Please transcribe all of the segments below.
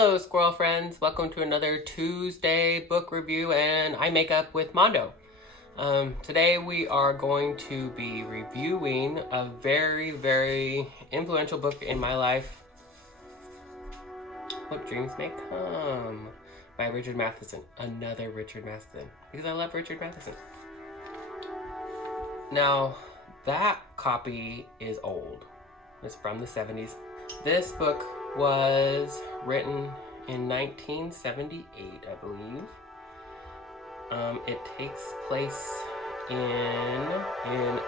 Hello squirrel friends, welcome to another Tuesday book review and eye makeup with Mando. Today we are going to be reviewing a very influential book in my life, What Dreams May Come, by Richard Matheson. Another Richard Matheson, because I love Richard Matheson. Now, that copy is old. It's from the 70s. This book was written in 1978, I believe. It takes place in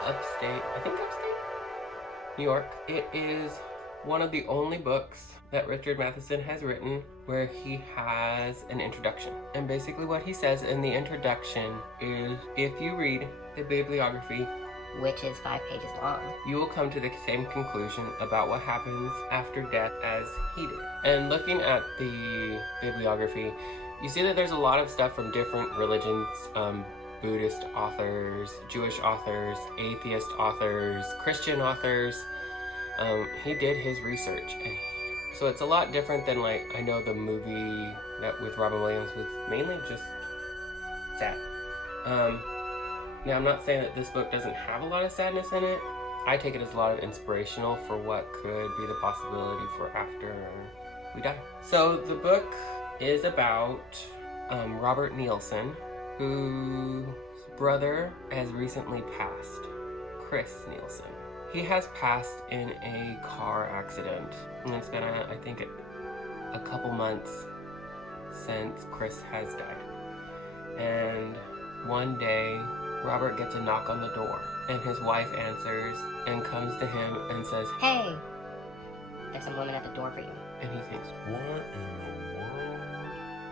upstate, I think upstate New York. It is one of the only books that Richard Matheson has written where he has an introduction. And basically what he says in the introduction is, if you read the bibliography, which is 5 pages long, you will come to the same conclusion about what happens after death as he did. And looking at the bibliography, you see that there's a lot of stuff from different religions, Buddhist authors, Jewish authors, atheist authors, Christian authors. He did his research. So it's a lot different than, like, I know the movie that with Robin Williams was mainly just sad. Now, I'm not saying that this book doesn't have a lot of sadness in it. I take it as a lot of inspirational for what could be the possibility for after we die. So the book is about Robert Nielsen, whose brother has recently passed, Chris Nielsen. He has passed in a car accident, and it's been, I think, a couple months since Chris has died. And one day, Robert gets a knock on the door, and his wife answers and comes to him and says, "Hey, there's some woman at the door for you." And he thinks, what in the world?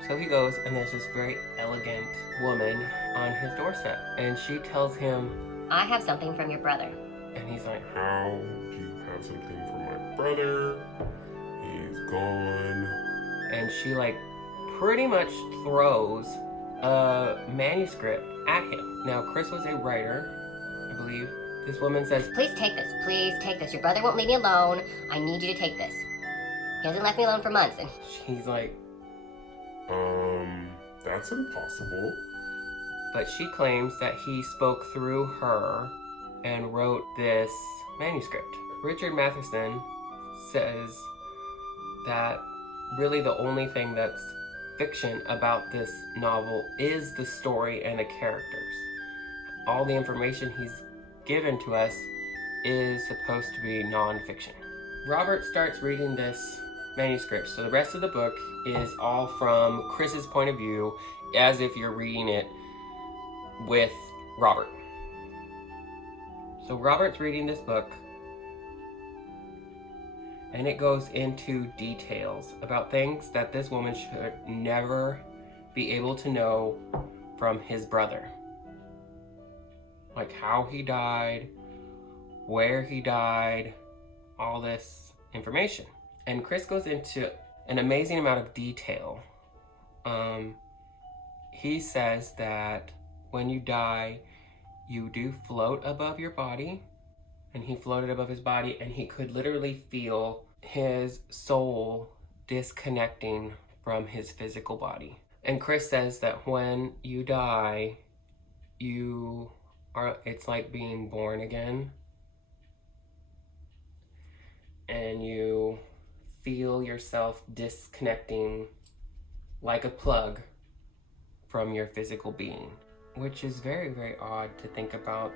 So he goes, and there's this very elegant woman on his doorstep, and she tells him, "I have something from your brother." And he's like, how do you have something from my brother? He's gone. and she, like, pretty much throws a manuscript at him. Now, Chris was a writer, I believe. This woman says, "Please take this. Please take this. Your brother won't leave me alone. I need you to take this. He hasn't left me alone for months." And she's like, that's impossible. but she claims that he spoke through her and wrote this manuscript. Richard Matheson says that really the only thing that's fiction about this novel is the story and the characters. All the information he's given to us is supposed to be non-fiction. Robert starts reading this manuscript, so the rest of the book is all from Chris's point of view, as if you're reading it with Robert. So Robert's reading this book, and it goes into details about things that this woman should never be able to know from his brother. Like how he died, where he died, all this information. And Chris goes into an amazing amount of detail. He says that when you die, you do float above your body, and he floated above his body, and he could literally feel his soul disconnecting from his physical body. And Chris says that when you die, it's like being born again, and you feel yourself disconnecting like a plug from your physical being, which is very odd to think about.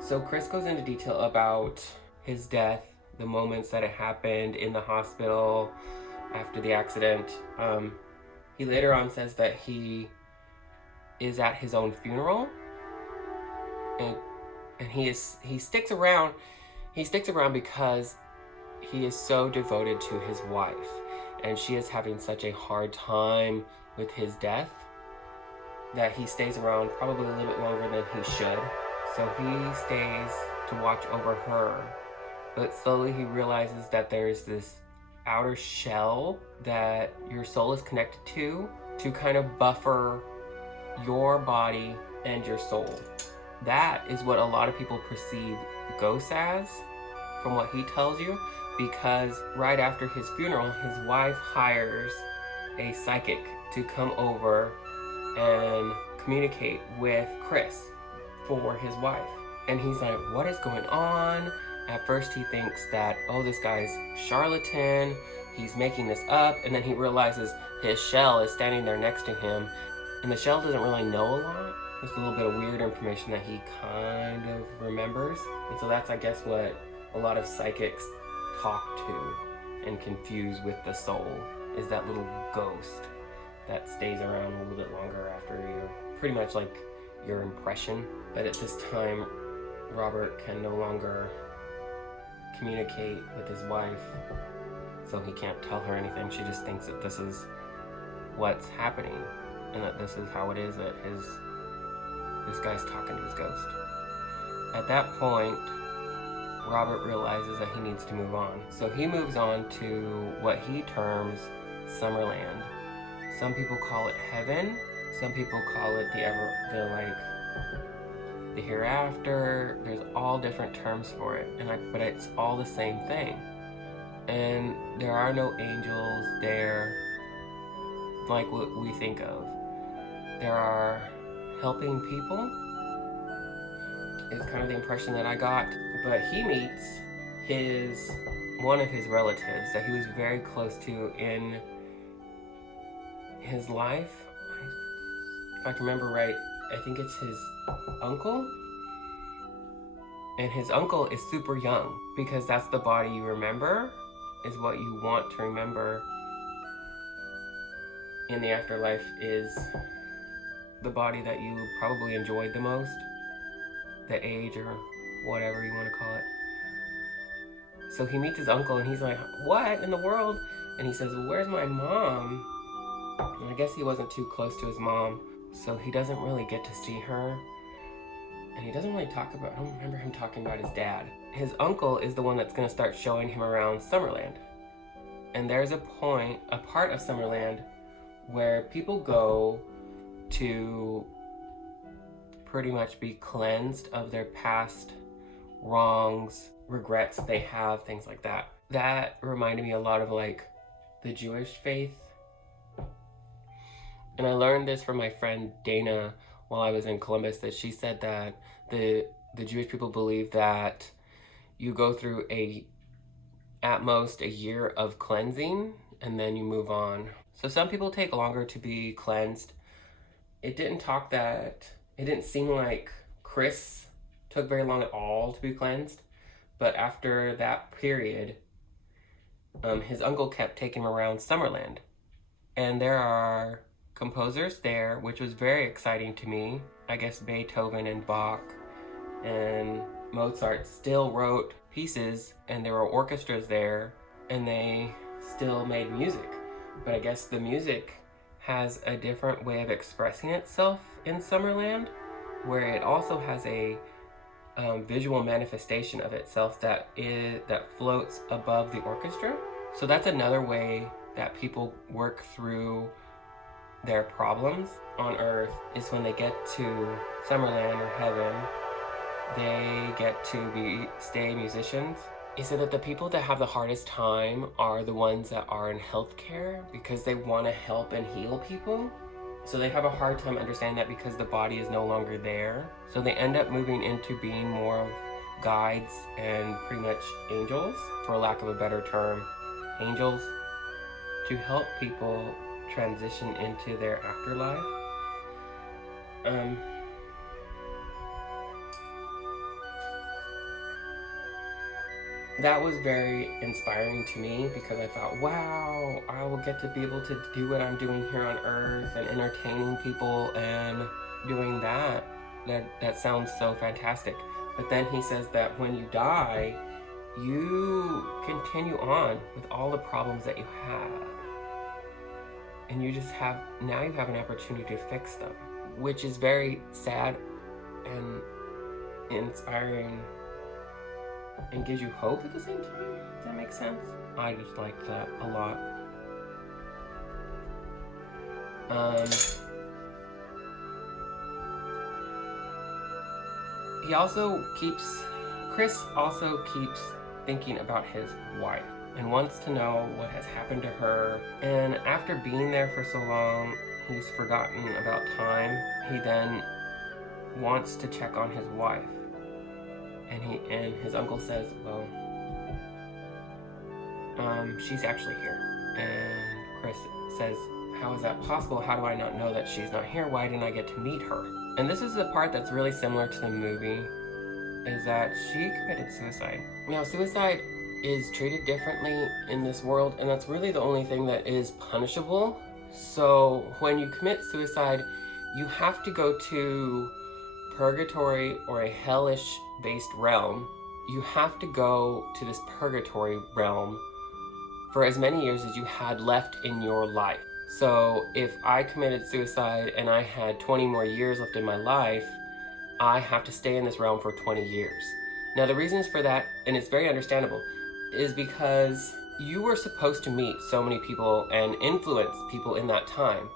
So Chris goes into detail about his death, the moments that it happened in the hospital after the accident. He later on says that he is at his own funeral, and he sticks around because he is so devoted to his wife, and she is having such a hard time with his death that he stays around probably a little bit longer than he should. So he stays to watch over her, but slowly he realizes that there's this outer shell that your soul is connected to kind of buffer your body and your soul. That is what a lot of people perceive ghosts as, from what he tells you, because right after his funeral, his wife hires a psychic to come over and communicate with Chris for his wife. And he's like, what is going on? At first he thinks that, oh, this guy's charlatan, he's making this up, and then he realizes his shell is standing there next to him, and the shell doesn't really know a lot. There's a little bit of weird information that he kind of remembers. And so that's, I guess, what a lot of psychics talk to and confuse with the soul, is that little ghost that stays around a little bit longer after you, pretty much like your impression. But at this time, Robert can no longer communicate with his wife, so he can't tell her anything. She just thinks that this is what's happening, and that this is how it is that this guy's talking to his ghost. At that point, Robert realizes that he needs to move on. So he moves on to what he terms Summerland. Some people call it heaven. Some people call it the hereafter. There's all different terms for it, but it's all the same thing. And there are no angels there like what we think of. There are helping people, is kind of the impression that I got. But he meets one of his relatives that he was very close to in his life. If I can remember right, I think it's his uncle. And his uncle is super young, because that's the body you remember, is what you want to remember in the afterlife, is the body that you probably enjoyed the most, the age or whatever you want to call it. So he meets his uncle and he's like, what in the world? And he says, well, where's my mom? And I guess he wasn't too close to his mom, so he doesn't really get to see her. And he doesn't really I don't remember him talking about his dad. His uncle is the one that's going to start showing him around Summerland. And there's a part of Summerland where people go to pretty much be cleansed of their past wrongs, regrets they have, things like that. That reminded me a lot of like the Jewish faith. And I learned this from my friend Dana while I was in Columbus, that she said that the Jewish people believe that you go through at most a year of cleansing and then you move on. So some people take longer to be cleansed. It didn't seem like Chris took very long at all to be cleansed, but after that period, his uncle kept taking him around Summerland. And there are composers there, which was very exciting to me. I guess Beethoven and Bach and Mozart still wrote pieces, and there were orchestras there, and they still made music. But I guess the music has a different way of expressing itself in Summerland, where it also has a visual manifestation of itself that floats above the orchestra. So that's another way that people work through their problems on Earth, is when they get to Summerland or heaven, they get to stay musicians. He said that the people that have the hardest time are the ones that are in healthcare, because they want to help and heal people. So they have a hard time understanding that, because the body is no longer there. So they end up moving into being more of guides and pretty much angels, for lack of a better term. Angels to help people transition into their afterlife. That was very inspiring to me, because I thought, wow, I will get to be able to do what I'm doing here on Earth and entertaining people and doing that. That sounds so fantastic. But then he says that when you die, you continue on with all the problems that you had. And you have an opportunity to fix them, which is very sad and inspiring and gives you hope at the same time. Does that make sense? I just like that a lot. Chris also keeps thinking about his wife. and wants to know what has happened to her. And after being there for so long, he's forgotten about time. He then wants to check on his wife. And his uncle says, well, she's actually here. And Chris says, how is that possible? How do I not know that she's not here? Why didn't I get to meet her? And this is the part that's really similar to the movie, is that she committed suicide. Now, suicide is treated differently in this world, and that's really the only thing that is punishable. So when you commit suicide, you have to go to purgatory or a hellish based realm. You have to go to this purgatory realm for as many years as you had left in your life. So if I committed suicide and I had 20 more years left in my life, I have to stay in this realm for 20 years. Now the reasons for that, and it's very understandable, is because you were supposed to meet so many people and influence people in that time.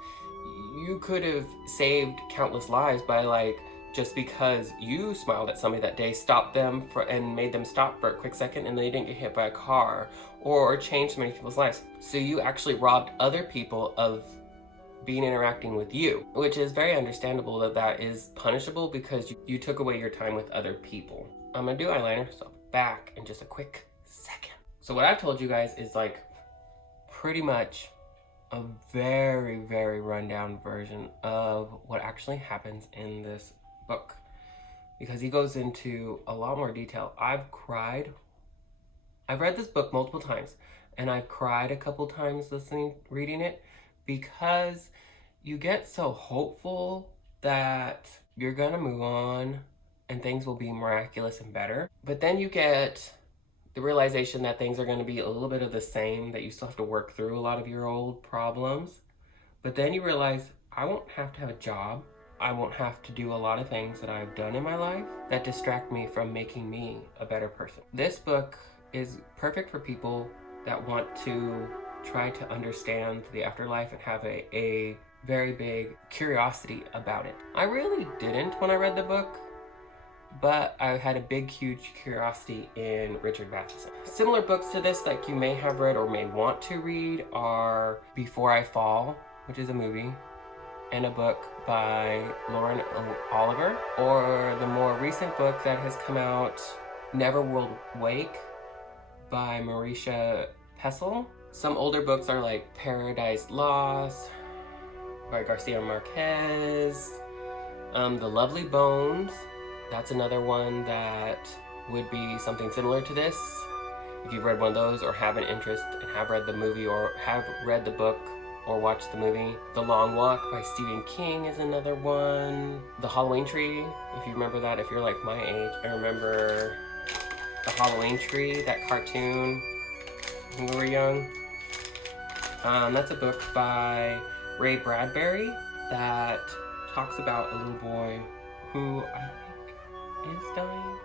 You could have saved countless lives by just because you smiled at somebody that day, stopped them and made them stop for a quick second and they didn't get hit by a car, or changed so many people's lives. So you actually robbed other people of interacting with you, which is very understandable that is punishable because you took away your time with other people. I'm gonna do eyeliner, so I'll be back in just a quick second. So what I've told you guys is pretty much a very, very rundown version of what actually happens in this book, because he goes into a lot more detail. I've cried. I've read this book multiple times, and I've cried a couple times reading it, because you get so hopeful that you're gonna move on and things will be miraculous and better. But then you get the realization that things are gonna be a little bit of the same, that you still have to work through a lot of your old problems. But then you realize, I won't have to have a job. I won't have to do a lot of things that I've done in my life that distract me from making me a better person. This book is perfect for people that want to try to understand the afterlife and have a very big curiosity about it. I really didn't when I read the book, but I had a big, huge curiosity in Richard Matheson. Similar books to this that you may have read or may want to read are Before I Fall, which is a movie, and a book by Lauren Oliver, or the more recent book that has come out, Never Will Wake by Marisha Pessel. Some older books are like Paradise Lost by Garcia Marquez, The Lovely Bones. That's another one that would be something similar to this. If you've read one of those or have an interest and have read the movie or have read the book or watched the movie. The Long Walk by Stephen King is another one. The Halloween Tree, if you remember that, if you're like my age. I remember The Halloween Tree, that cartoon when we were young. That's a book by Ray Bradbury that talks about a little boy who I think is dying.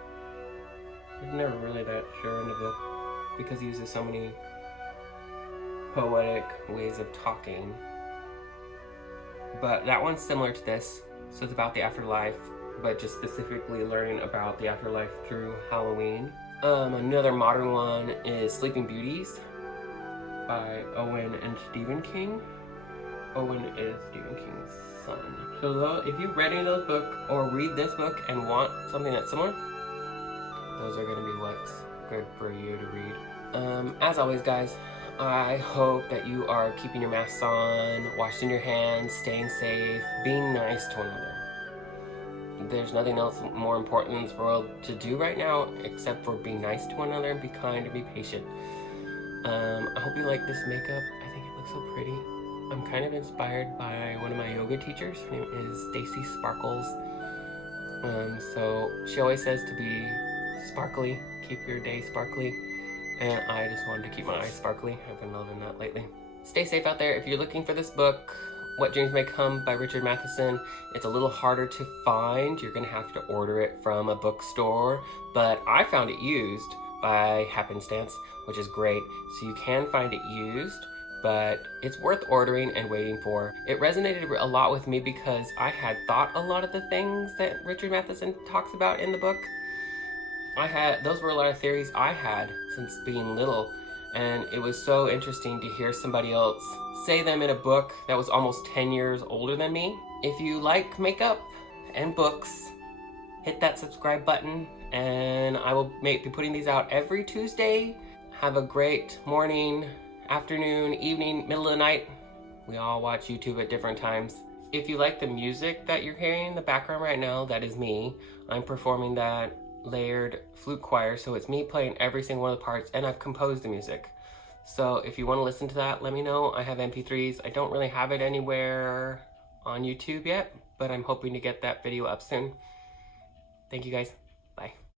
I'm never really that sure in the book because he uses so many poetic ways of talking. But that one's similar to this, so it's about the afterlife, but just specifically learning about the afterlife through Halloween. Another modern one is Sleeping Beauties by Owen and Stephen King. Owen is Stephen King's son. So if you've read any of those books or read this book and want something that's similar, those are going to be what's good for you to read. As always, guys, I hope that you are keeping your masks on, washing your hands, staying safe, being nice to one another. There's nothing else more important in this world to do right now except for be nice to one another and be kind and be patient. I hope you like this makeup. I think it looks so pretty. I'm kind of inspired by one of my yoga teachers. Her name is Stacy Sparkles. So she always says to be sparkly, keep your day sparkly. And I just wanted to keep my eyes sparkly. I've been loving that lately. Stay safe out there. If you're looking for this book, What Dreams May Come by Richard Matheson, it's a little harder to find. You're gonna have to order it from a bookstore, but I found it used by happenstance, which is great. So you can find it used, but it's worth ordering and waiting for. It resonated a lot with me because I had thought a lot of the things that Richard Matheson talks about in the book. Those were a lot of theories I had since being little, And it was so interesting to hear somebody else say them in a book that was almost 10 years older than me. If you like makeup and books, hit that subscribe button, and I will be putting these out every Tuesday. Have a great morning, afternoon, evening, middle of the night. We all watch YouTube at different times. If you like the music that you're hearing in the background right now, that is me. I'm performing that layered flute choir, so it's me playing every single one of the parts, and I've composed the music. So if you want to listen to that, let me know. I have MP3s. I don't really have it anywhere on YouTube yet, but I'm hoping to get that video up soon. Thank you guys.